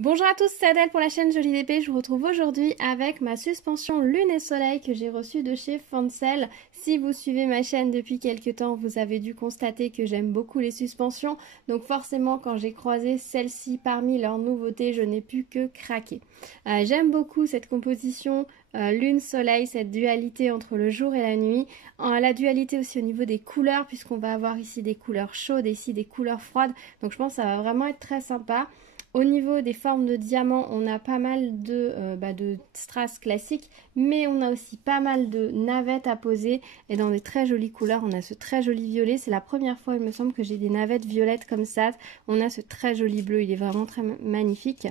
Bonjour à tous, c'est Adèle pour la chaîne Jolie d'Épée. Je vous retrouve aujourd'hui avec ma suspension Lune et Soleil que j'ai reçue de chez Fancel. Si vous suivez ma chaîne depuis quelques temps, vous avez dû constater que j'aime beaucoup les suspensions. Donc forcément, quand j'ai croisé celle-ci parmi leurs nouveautés, je n'ai pu que craquer. J'aime beaucoup cette composition Lune-Soleil, cette dualité entre le jour et la nuit. La dualité aussi au niveau des couleurs, puisqu'on va avoir ici des couleurs chaudes et ici des couleurs froides. Donc je pense que ça va vraiment être très sympa. Au niveau des formes de diamants, on a pas mal de strass classiques, mais on a aussi pas mal de navettes à poser et dans des très jolies couleurs. On a ce très joli violet, c'est la première fois il me semble que j'ai des navettes violettes comme ça. On a ce très joli bleu, il est vraiment très magnifique.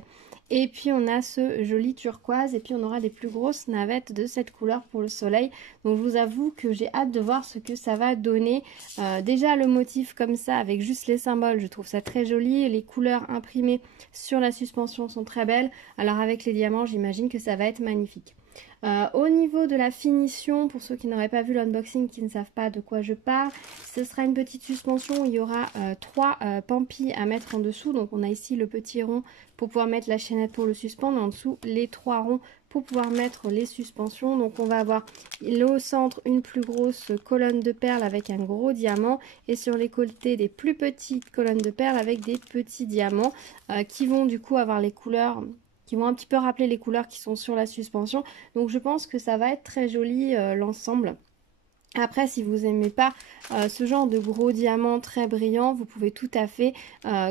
Et puis on a ce joli turquoise et puis on aura des plus grosses navettes de cette couleur pour le soleil. Donc je vous avoue que j'ai hâte de voir ce que ça va donner. Déjà le motif comme ça avec juste les symboles, je trouve ça très joli. Les couleurs imprimées sur la suspension sont très belles. Alors avec les diamants, j'imagine que ça va être magnifique. Au niveau de la finition, pour ceux qui n'auraient pas vu l'unboxing, qui ne savent pas de quoi je parle, ce sera une petite suspension où il y aura trois pampis à mettre en dessous. Donc on a ici le petit rond pour pouvoir mettre la chaînette pour le suspendre, en dessous les trois ronds pour pouvoir mettre les suspensions. Donc on va avoir au centre une plus grosse colonne de perles avec un gros diamant et sur les côtés des plus petites colonnes de perles avec des petits diamants qui vont du coup avoir les couleurs qui vont un petit peu rappeler les couleurs qui sont sur la suspension. Donc je pense que ça va être très joli l'ensemble. Après, si vous n'aimez pas ce genre de gros diamants très brillants, vous pouvez tout à fait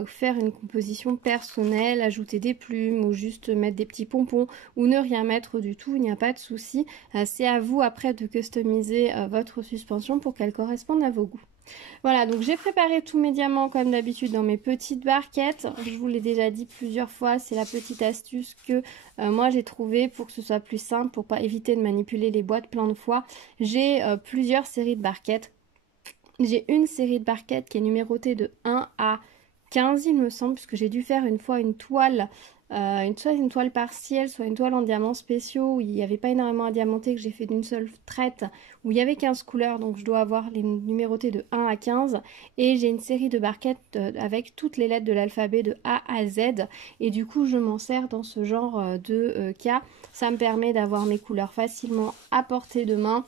faire une composition personnelle, ajouter des plumes ou juste mettre des petits pompons ou ne rien mettre du tout, il n'y a pas de souci. C'est à vous après de customiser votre suspension pour qu'elle corresponde à vos goûts. Voilà, donc j'ai préparé tous mes diamants comme d'habitude dans mes petites barquettes. Je vous l'ai déjà dit plusieurs fois, c'est la petite astuce que moi j'ai trouvée pour que ce soit plus simple, pour pas éviter de manipuler les boîtes plein de fois. J'ai plusieurs séries de barquettes. J'ai une série de barquettes qui est numérotée de 1 à 15 il me semble, puisque j'ai dû faire une fois une toile. Soit une toile partielle, soit une toile en diamants spéciaux où il n'y avait pas énormément à diamanter, que j'ai fait d'une seule traite, où il y avait 15 couleurs, donc je dois avoir les numérotés de 1 à 15. Et j'ai une série de barquettes avec toutes les lettres de l'alphabet de A à Z. Et du coup, je m'en sers dans ce genre de cas. Ça me permet d'avoir mes couleurs facilement à portée de main.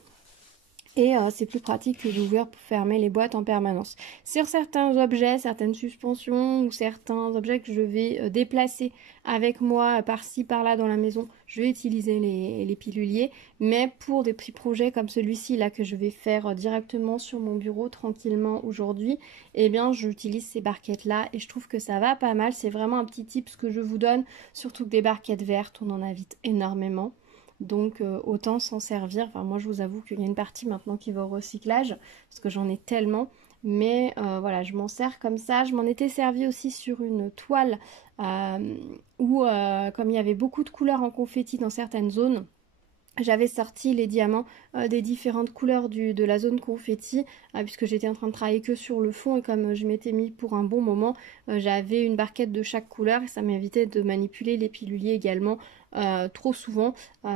Et c'est plus pratique que d'ouvrir pour fermer les boîtes en permanence. Sur certains objets, certaines suspensions ou certains objets que je vais déplacer avec moi par-ci par-là dans la maison, je vais utiliser les piluliers. Mais pour des petits projets comme celui-ci là que je vais faire directement sur mon bureau tranquillement aujourd'hui, eh bien j'utilise ces barquettes là et je trouve que ça va pas mal. C'est vraiment un petit tip que je vous donne, surtout que des barquettes vertes, on en a vite énormément. Donc autant s'en servir. Enfin, moi je vous avoue qu'il y a une partie maintenant qui va au recyclage parce que j'en ai tellement. Mais voilà, je m'en sers comme ça. Je m'en étais servi aussi sur une toile où comme il y avait beaucoup de couleurs en confetti dans certaines zones, j'avais sorti les diamants des différentes couleurs de la zone confetti puisque j'étais en train de travailler que sur le fond et comme je m'étais mis pour un bon moment, j'avais une barquette de chaque couleur et ça m'évitait de manipuler les piluliers également trop souvent.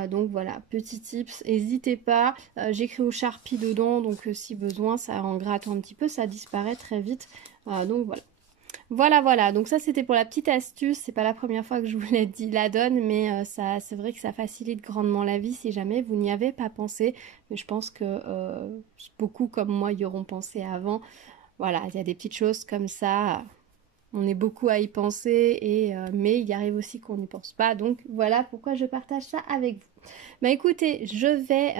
Donc voilà, petit tips, n'hésitez pas. J'écris au Sharpie dedans, donc si besoin, ça en grattant un petit peu, ça disparaît très vite. Donc voilà. Voilà, donc ça c'était pour la petite astuce, c'est pas la première fois que je vous l'ai dit la donne, mais ça c'est vrai que ça facilite grandement la vie si jamais vous n'y avez pas pensé, mais je pense que beaucoup comme moi y auront pensé avant. Voilà, il y a des petites choses comme ça, on est beaucoup à y penser, mais il arrive aussi qu'on n'y pense pas, donc voilà pourquoi je partage ça avec vous. Bah écoutez, je vais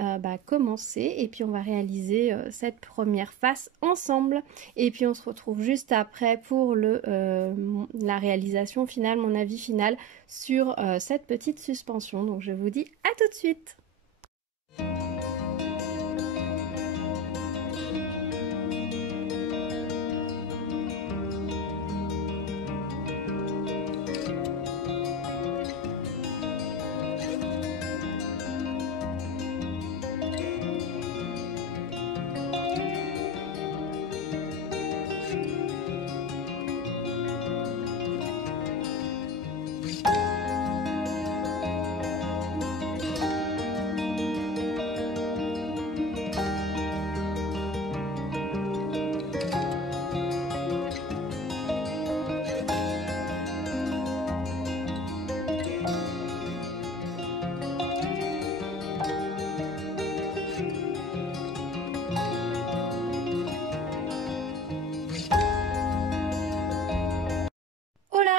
commencer et puis on va réaliser cette première face ensemble et puis on se retrouve juste après pour la réalisation finale, mon avis final sur cette petite suspension. Donc je vous dis à tout de suite.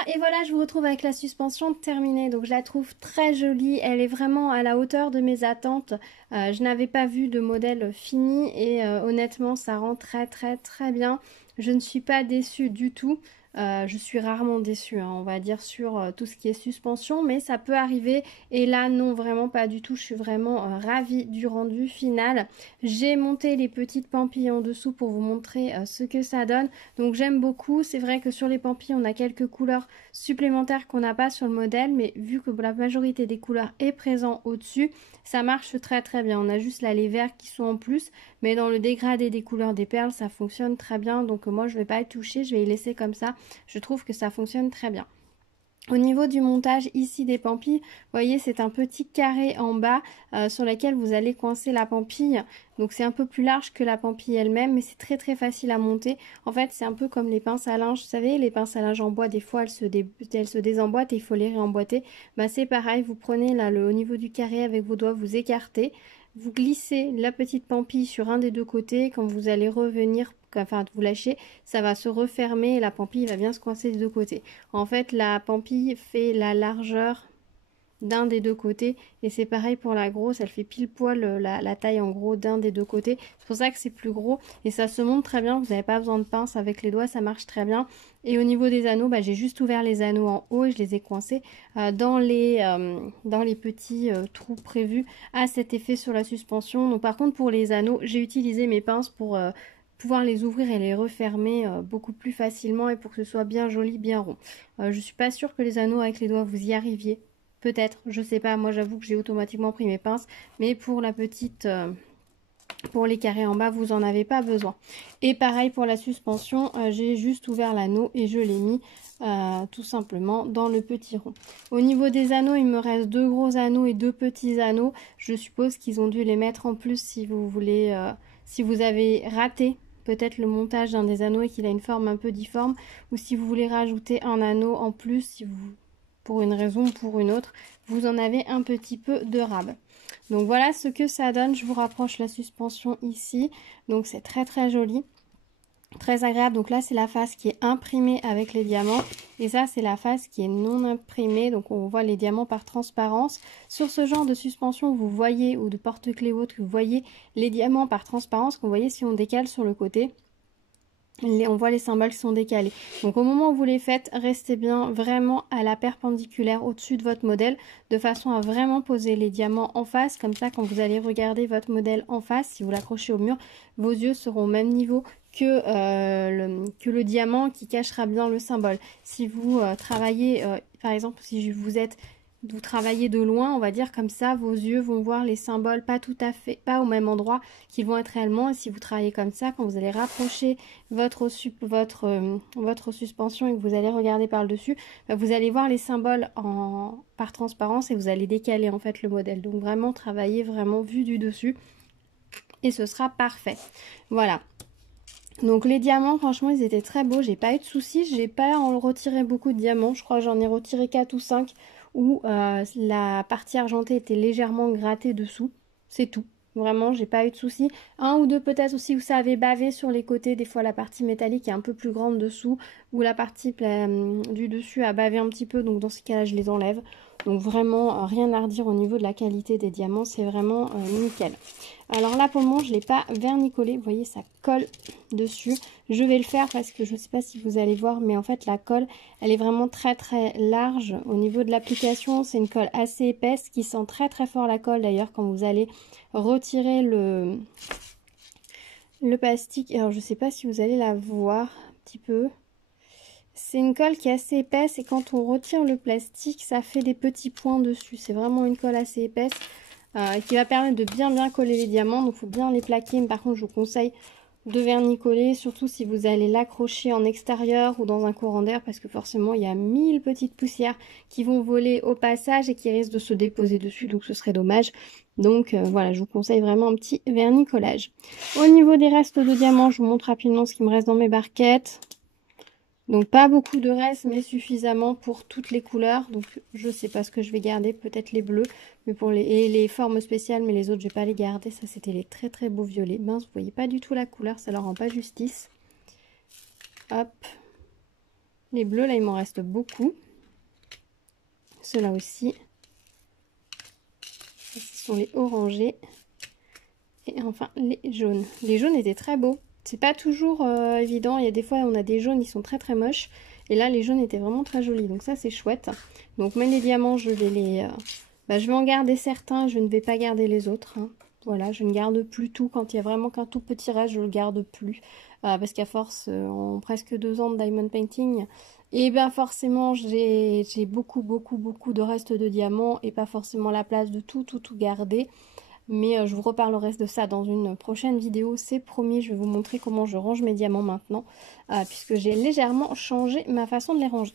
Et voilà, je vous retrouve avec la suspension terminée. Donc je la trouve très jolie, elle est vraiment à la hauteur de mes attentes. Je n'avais pas vu de modèle fini et honnêtement ça rend très bien. Je ne suis pas déçue du tout. Je suis rarement déçue, hein, on va dire, sur tout ce qui est suspension, mais ça peut arriver. Et là, non, vraiment pas du tout. Je suis vraiment ravie du rendu final. J'ai monté les petites pampilles en dessous pour vous montrer ce que ça donne. Donc j'aime beaucoup. C'est vrai que sur les pampilles, on a quelques couleurs supplémentaires qu'on n'a pas sur le modèle, mais vu que la majorité des couleurs est présent au-dessus, ça marche très bien. On a juste là les verts qui sont en plus, mais dans le dégradé des couleurs des perles, ça fonctionne très bien. Donc moi, je ne vais pas y toucher, je vais y laisser comme ça. Je trouve que ça fonctionne très bien. Au niveau du montage ici des pampilles, vous voyez c'est un petit carré en bas sur lequel vous allez coincer la pampille. Donc c'est un peu plus large que la pampille elle-même, mais c'est très facile à monter. En fait c'est un peu comme les pinces à linge, vous savez les pinces à linge en bois, des fois elles se désemboîtent et il faut les réemboîter. Bah, c'est pareil, vous prenez là au niveau du carré avec vos doigts, vous écartez. Vous glissez la petite pampille sur un des deux côtés. Quand vous allez revenir, enfin vous lâchez, ça va se refermer et la pampille va bien se coincer des deux côtés. En fait, la pampille fait la largeur d'un des deux côtés et c'est pareil pour la grosse, elle fait pile poil la taille en gros d'un des deux côtés. C'est pour ça que c'est plus gros et ça se monte très bien, vous n'avez pas besoin de pince, avec les doigts ça marche très bien. Et au niveau des anneaux, bah, j'ai juste ouvert les anneaux en haut et je les ai coincés dans les petits trous prévus à cet effet sur la suspension. Donc par contre pour les anneaux, j'ai utilisé mes pinces pour pouvoir les ouvrir et les refermer beaucoup plus facilement et pour que ce soit bien joli, bien rond. Je suis pas sûre que les anneaux avec les doigts vous y arriviez. Peut-être, je sais pas, moi j'avoue que j'ai automatiquement pris mes pinces, mais pour la petite, pour les carrés en bas, vous en avez pas besoin. Et pareil pour la suspension, j'ai juste ouvert l'anneau et je l'ai mis tout simplement dans le petit rond. Au niveau des anneaux, il me reste 2 gros anneaux et 2 petits anneaux. Je suppose qu'ils ont dû les mettre en plus si vous voulez, si vous avez raté peut-être le montage d'un des anneaux et qu'il a une forme un peu difforme, ou si vous voulez rajouter un anneau en plus, si vous pour une raison ou pour une autre, vous en avez un petit peu de rab. Donc voilà ce que ça donne. Je vous rapproche la suspension ici. Donc c'est très joli, très agréable. Donc là c'est la face qui est imprimée avec les diamants et ça c'est la face qui est non imprimée. Donc on voit les diamants par transparence. Sur ce genre de suspension vous voyez, ou de porte-clés ou autre, vous voyez les diamants par transparence. Vous voyez si on décale sur le côté, on voit les symboles qui sont décalés. Donc au moment où vous les faites, restez bien vraiment à la perpendiculaire au-dessus de votre modèle, de façon à vraiment poser les diamants en face. Comme ça, quand vous allez regarder votre modèle en face, si vous l'accrochez au mur, vos yeux seront au même niveau que le diamant qui cachera bien le symbole. Si vous travaillez, par exemple, si vous travaillez de loin, on va dire comme ça, vos yeux vont voir les symboles pas tout à fait, pas au même endroit qu'ils vont être réellement. Et si vous travaillez comme ça, quand vous allez rapprocher votre suspension et que vous allez regarder par le dessus, bah, vous allez voir les symboles par transparence et vous allez décaler en fait le modèle. Donc vraiment travailler vraiment vu du dessus et ce sera parfait. Voilà. Donc les diamants, franchement, ils étaient très beaux. J'ai pas eu de soucis. J'ai pas en retiré beaucoup de diamants. Je crois que j'en ai retiré 4 ou 5 où la partie argentée était légèrement grattée dessous. C'est tout. Vraiment, j'ai pas eu de soucis. Un ou deux peut-être aussi où ça avait bavé sur les côtés. Des fois, la partie métallique est un peu plus grande dessous ou la partie du dessus a bavé un petit peu. Donc dans ce cas-là, je les enlève. Donc vraiment, rien à redire au niveau de la qualité des diamants. C'est vraiment nickel. Alors là, pour le moment, je ne l'ai pas vernicolé. Vous voyez, ça colle dessus. Je vais le faire parce que je ne sais pas si vous allez voir, mais en fait, la colle, elle est vraiment très large. Au niveau de l'application, c'est une colle assez épaisse qui sent très fort la colle. D'ailleurs, quand vous allez retirer le plastique, alors je ne sais pas si vous allez la voir un petit peu. C'est une colle qui est assez épaisse et quand on retire le plastique, ça fait des petits points dessus. C'est vraiment une colle assez épaisse. Qui va permettre de bien coller les diamants. Donc il faut bien les plaquer. Mais par contre, je vous conseille de vernicoller, surtout si vous allez l'accrocher en extérieur ou dans un courant d'air, parce que forcément il y a 1000 petites poussières qui vont voler au passage et qui risquent de se déposer dessus, donc ce serait dommage. Donc voilà, je vous conseille vraiment un petit vernicolage. Au niveau des restes de diamants, je vous montre rapidement ce qui me reste dans mes barquettes. Donc pas beaucoup de restes, mais suffisamment pour toutes les couleurs. Donc je sais pas ce que je vais garder, peut-être les bleus, mais pour les formes spéciales, mais les autres je vais pas les garder. Ça c'était les très beaux violets. Mince, vous voyez pas du tout la couleur, ça leur rend pas justice. Hop. Les bleus, là, il m'en reste beaucoup. Ceux-là aussi. Ce sont les orangés. Et enfin, les jaunes. Les jaunes étaient très beaux. C'est pas toujours évident. Il y a des fois, on a des jaunes, ils sont très très moches. Et là, les jaunes étaient vraiment très jolis. Donc ça, c'est chouette. Donc même les diamants, je vais les... je vais en garder certains. Je ne vais pas garder les autres. Hein. Voilà, je ne garde plus tout. Quand il y a vraiment qu'un tout petit reste, je ne le garde plus. Parce qu'à force, en presque 2 ans de diamond painting, et bien forcément, j'ai beaucoup de restes de diamants. Et pas forcément la place de tout garder. Mais je vous reparlerai de ça dans une prochaine vidéo, c'est promis, je vais vous montrer comment je range mes diamants maintenant, puisque j'ai légèrement changé ma façon de les ranger.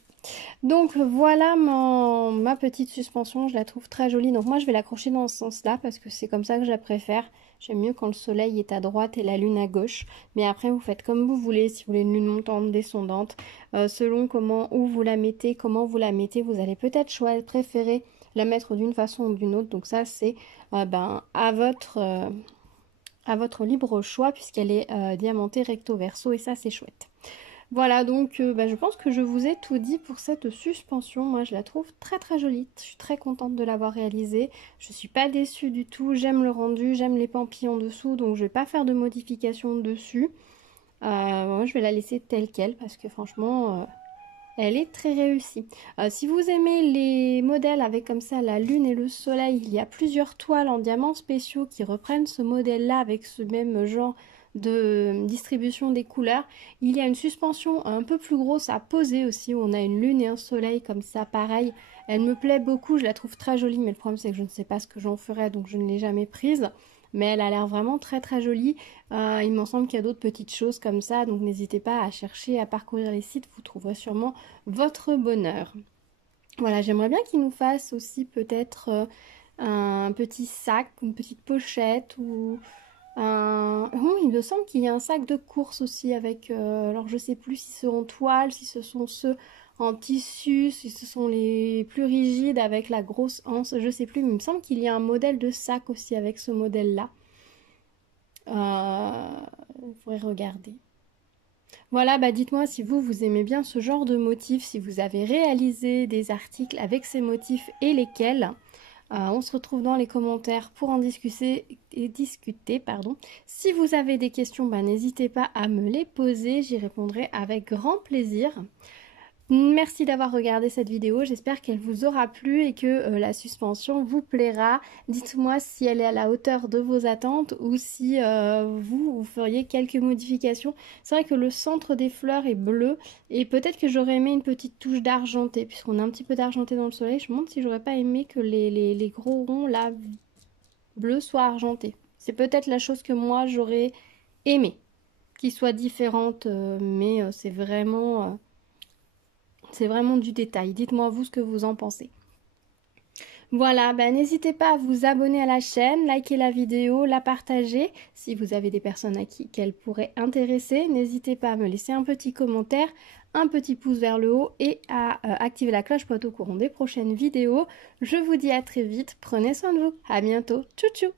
Donc voilà ma petite suspension, je la trouve très jolie, donc moi je vais l'accrocher dans ce sens-là, parce que c'est comme ça que je la préfère. J'aime mieux quand le soleil est à droite et la lune à gauche, mais après vous faites comme vous voulez, si vous voulez une lune montante, descendante, selon où vous la mettez, vous allez peut-être préférer la mettre d'une façon ou d'une autre, donc ça c'est à votre libre choix, puisqu'elle est diamantée recto verso, et ça c'est chouette. Voilà, donc je pense que je vous ai tout dit pour cette suspension. Moi je la trouve très très jolie, je suis très contente de l'avoir réalisée, je suis pas déçue du tout, j'aime le rendu, j'aime les pampillons dessous, donc je vais pas faire de modifications dessus. Moi je vais la laisser telle quelle, parce que franchement elle est très réussie. Si vous aimez les modèles avec comme ça la lune et le soleil, il y a plusieurs toiles en diamants spéciaux qui reprennent ce modèle-là avec ce même genre de distribution des couleurs. Il y a une suspension un peu plus grosse à poser aussi, où on a une lune et un soleil comme ça, pareil. Elle me plaît beaucoup, je la trouve très jolie, mais le problème c'est que je ne sais pas ce que j'en ferai, donc je ne l'ai jamais prise. Mais elle a l'air vraiment très très jolie. Il m'en semble qu'il y a d'autres petites choses comme ça, donc n'hésitez pas à chercher, à parcourir les sites, vous trouverez sûrement votre bonheur. Voilà, j'aimerais bien qu'il nous fasse aussi peut-être un petit sac, une petite pochette ou un... Oh, il me semble qu'il y a un sac de course aussi avec... alors je sais plus si c'est en toile, si ce sont ceux en tissu, si ce sont les plus rigides avec la grosse anse, je sais plus, mais il me semble qu'il y a un modèle de sac aussi avec ce modèle-là. Il faudrait regarder. Voilà, dites-moi si vous aimez bien ce genre de motifs, si vous avez réalisé des articles avec ces motifs et lesquels. On se retrouve dans les commentaires pour en discuter. Si vous avez des questions, n'hésitez pas à me les poser, j'y répondrai avec grand plaisir. Merci d'avoir regardé cette vidéo, j'espère qu'elle vous aura plu et que la suspension vous plaira. Dites-moi si elle est à la hauteur de vos attentes ou si vous feriez quelques modifications. C'est vrai que le centre des fleurs est bleu et peut-être que j'aurais aimé une petite touche d'argenté, puisqu'on a un petit peu d'argenté dans le soleil. Je me demande si j'aurais pas aimé que les gros ronds là bleus soient argentés. C'est peut-être la chose que moi j'aurais aimé, qu'ils soient différentes, mais c'est vraiment du détail. Dites-moi vous ce que vous en pensez. Voilà, n'hésitez pas à vous abonner à la chaîne, liker la vidéo, la partager. Si vous avez des personnes à qui qu'elle pourrait intéresser, n'hésitez pas à me laisser un petit commentaire, un petit pouce vers le haut et à activer la cloche pour être au courant des prochaines vidéos. Je vous dis à très vite, prenez soin de vous. À bientôt, tchou tchou.